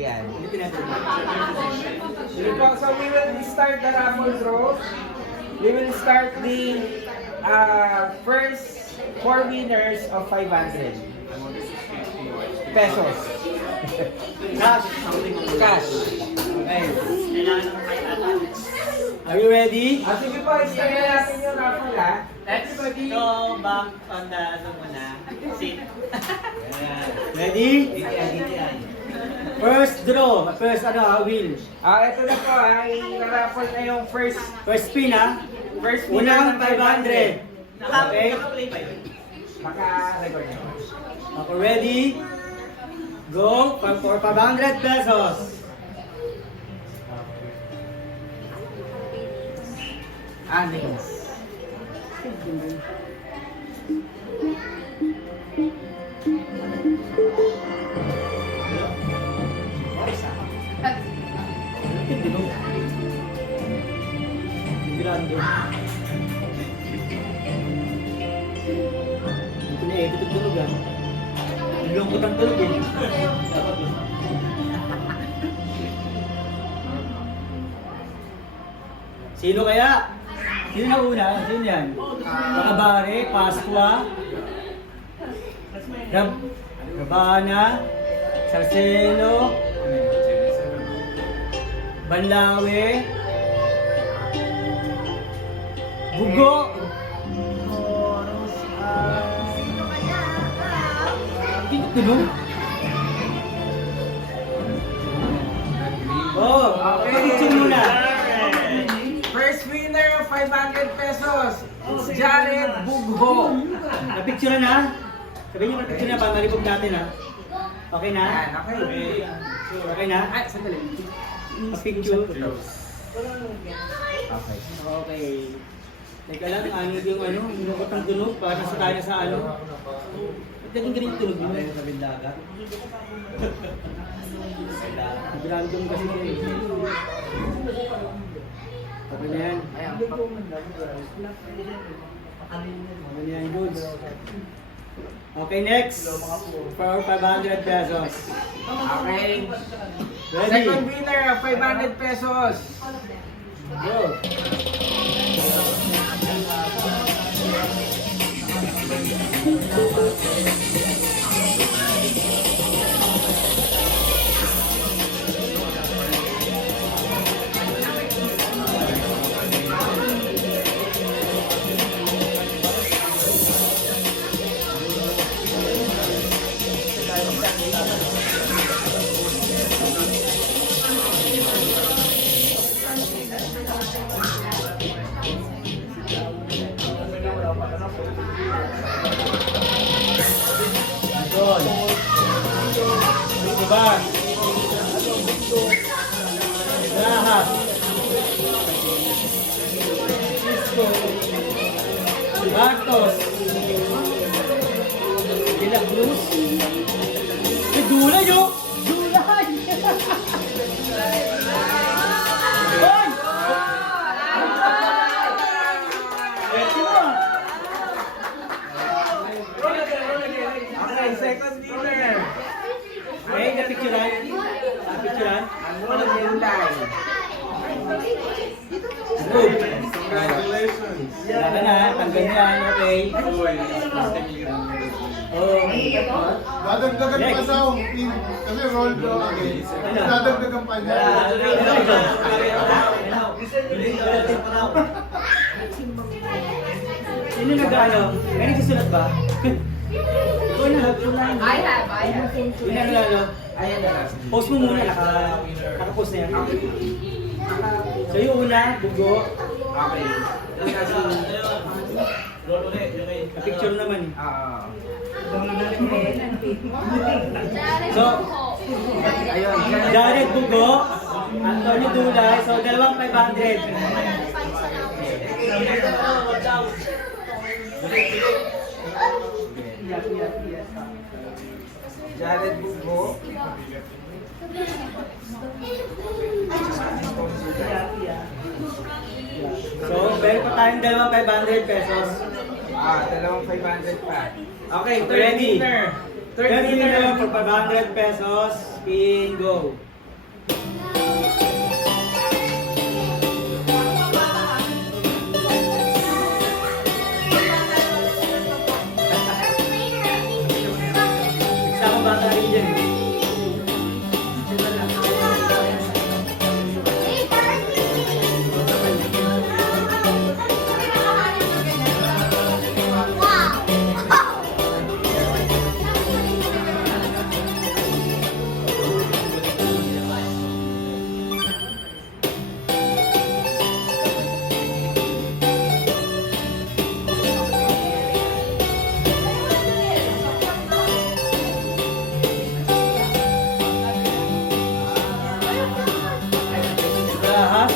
Ayan. Ulitin natin. Sige po, so we will start the raffle draw. We will start the first 4 winners of 500 pesos. Cash. Cash. Okay. Are you ready? Sige po, start na natin yung raffle ha. Everybody go back on the seat. Ready? First draw. First wheel. Ito na po ha. I-raffle na yung first First spin First winner Unang ng 500. Okay. Naka-play ba yun? Maka-record na. Ako ready? Go for 500 pesos. Anis. Ito na ito tulog Lungkot ang tulog Sino kaya? Sino na una? Sino yan? Makabare, Pasqua, Gabana, Sarcelo, Banlawe, Bugo, Tulong. Oh, okay. Picture muna. First winner of 500 pesos, Jared Bugho. Napicture na? Sabihin niyo napicture na para malibog natin Okay na? Yan, okay. Okay na? Ay, sandali. Picture. Okay. Okay. Teka lang, yung lungkot ng tunog para sa tayo sa Naging ganyan tunog mo. Sa bindagat. Random kasi Okay na yan. Okay na yan, goods. Okay, next. For 500 pesos. Okay. Ready? Second winner of 500 pesos. Go. Doon. Bas. Lahat. Bartos. Dila Cruz. Dulay yo. Dulay. Hoy! Okay, second winner. Okay, napicturan. Napicturan. Ano yung line? Good. Congratulations. Wala na, tanggal yan, okay. Oh. Dadagdagan pa daw, kasi roll daw again. Dadagdagan pa niya. Sino nag-ano? May nagsusulat ba? Ikaw na, helpful line. I have. Sino nag-ano? Ayan na lang. Post mo muna, naka-post na yan. So yung una, Bugo. Okay. Na-picture naman. So, Ayun. Jared Bugo, Antonio Dulay, so dalawang 500. Jared Bugho. So, meron pa tayong dalawang 500 pesos. Dalawang 500 pa. Okay, Ready? third winner. Third winner for 500 pesos. Spin, go. Isa akong bata rin dyan eh. Ahas.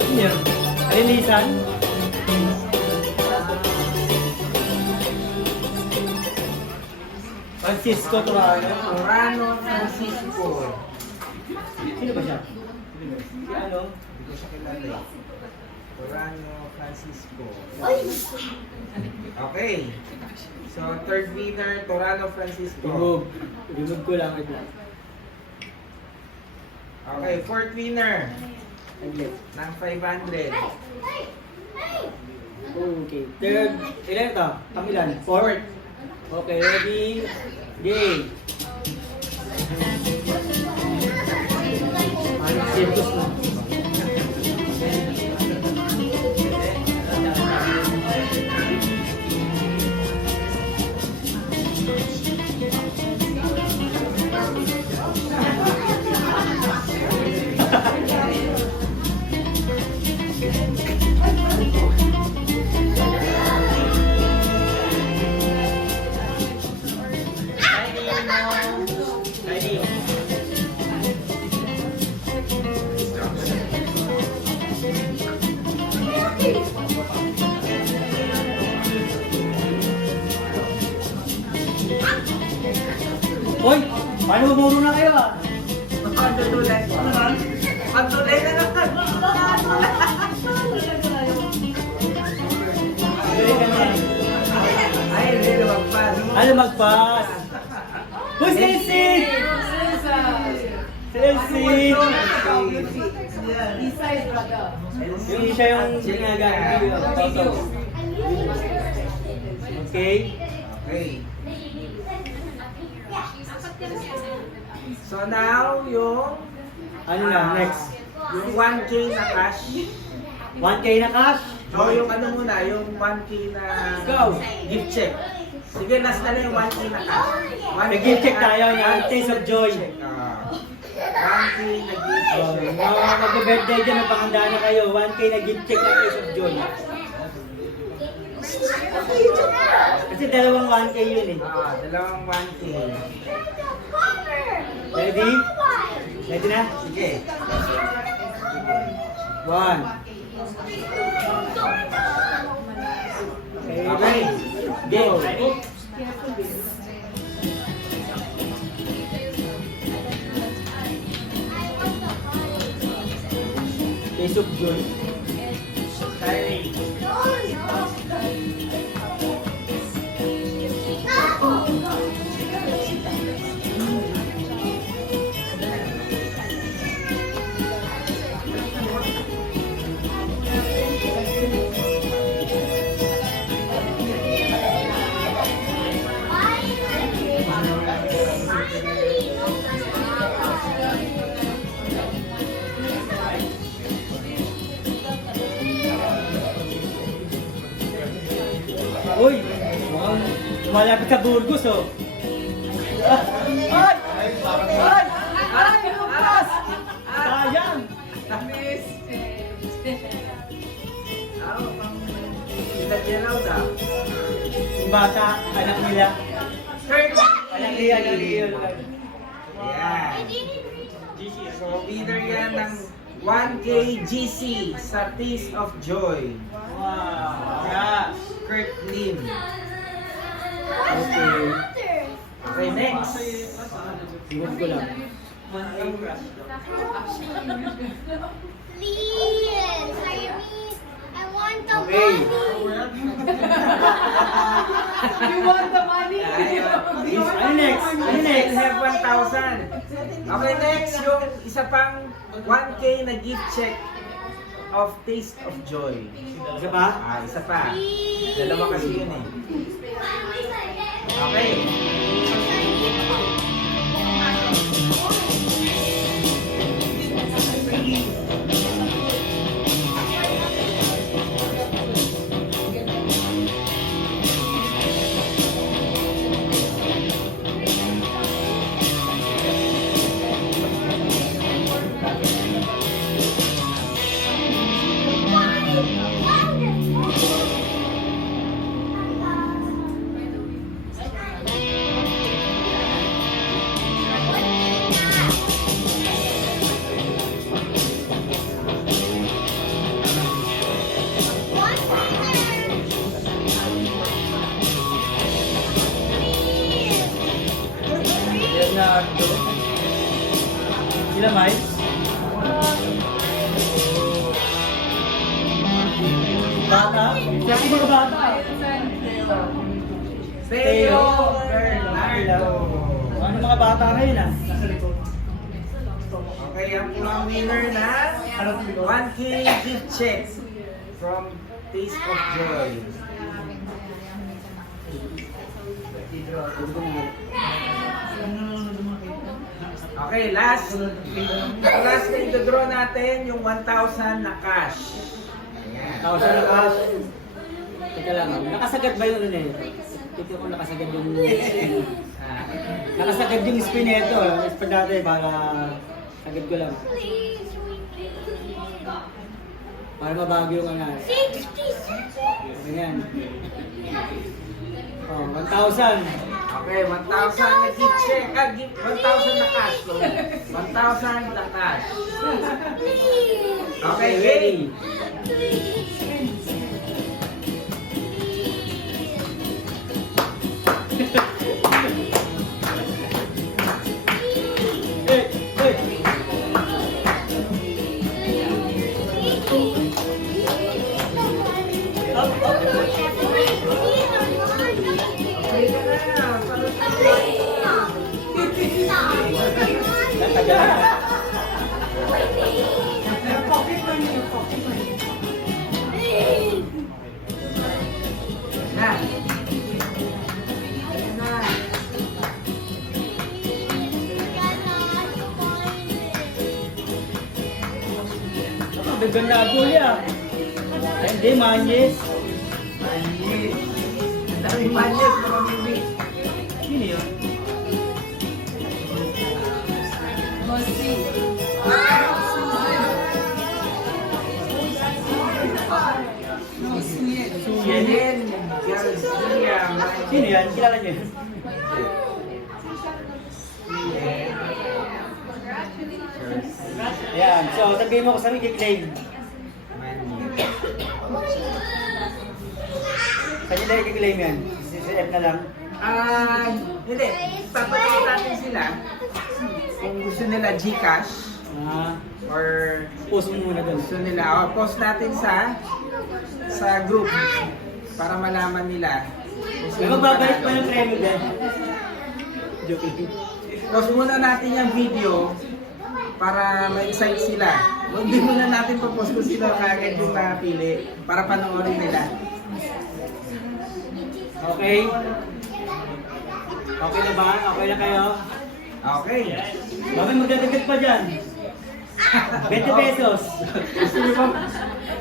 Ano yun? Alinisan? Francisco Torano. Torano Francisco. Sino ba siya? Si ano? Hindi ko siya kilala eh. Torano Francisco. Okay. So, third winner, Torano Francisco. Remove. Remove ko lang ito. Okay, fourth winner Aglit. ng 500. Okay. Third. Ilan ito? Kamilan? Fourth. Okay, ready? Game. Ano, circus na. Ready? Hoy! Paano mamuro na kayo ah? Pagtutulay. Pagtulay na naman. Ay, hindi lumagpas. Ano magpas? Hoy, si Elsie! Si Elsie! Yung siya yung ginagamit video. Okay? Okay. So now, yung Ano na, next? yung 1K na cash. 1K na cash? So yung ano muna, yung 1K na Go! gift check. Sige, last na yung 1K na cash. 1K May gift check na- tayo, yung Taste of Joy. 1K na gift Oh, check. mga mag-birthday dyan, magpakanda na kayo. 1K na gift check ng Taste of Joy. Kasi dalawang 1K yun eh. Dalawang 1K. Ready? Ready na? Sige. 1. Okay. Go! Ready? Taste of Joy. Ready? Uy! Mukhang malapit sa Burgos oh. Ay! Ay! Ay! Lumpas! Sayang! Kita niya raw daw. Yung bata, anak nila. Kurt! Anak nila, anak nila. Ayan. So, winner yan ng 1K GC sa Taste of Joy. Wow! Yeah. Kurt Lim. Okay. Okay, next. Sigod ko lang. Please, I want the Okay. money. You want the money? Ano next? Ano You next? have 1,000. Okay, next, yung isa pang 1K na gift check of Taste of Joy. Isa pa? Isa pa. Dalawa kasi yun eh. Okay. Leonardo. Sila Miles? Bata? Siya po mga bata. Theo Bernardo. Ano mga bata na yun ah? Okay, ang mga winner na 1K gift check from Taste of Joy. Okay, last na i-draw natin yung 1,000 na cash. Ayan. Tao sa lakas. Teka lang, nakasagad ba yung ano eh? Ito kung nakasagad yung spin. Nakasagad yung spin nito. Spin natin para sagad ko lang. Para mabago yung ano. Ayan. Oh, 1,000. Okay, 1,000 na gift check. 1,000 na cash. 1,000 na cash. Okay, ready? Hey, hey. Up, up. Okay ka na. Natagal na. Pocket money, yung pocket money. Na. Ayan na. Ganda ako niya. Ay, hindi, manyes. Manyes. Ang daming manyes na mamimik. Sino yun? Yelen Garcia. Sino yan? Kilala niyo yun? Ayan, so sabihin mo ko sa Ricky Claim. Kanya na Ricky Claim yan? Si F na lang? Hindi. Papatay natin sila kung gusto nila Gcash or Post mo muna doon. gusto nila. Post natin sa group para malaman nila. kung May sino magbabalik pa panalo. yung premyo din. Joking. Post muna natin yung video para ma-excite sila. Hindi muna natin pa-post kung sino kagad yung napili para panoorin nila. Okay? Okay na ba? Okay na kayo? Okay. Bakit magdadagdag pa dyan? 20 pesos. Gusto niyo ba?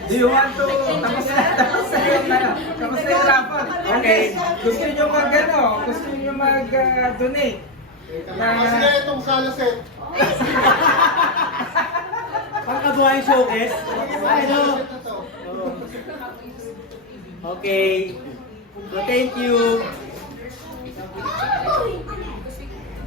Do you want to? Tapos na yung raffle. Okay. Gusto niyo gusto niyo mag-donate? Kasi itong salaset. Pangkabuhay showcase? Ay, no. Okay. So, thank you.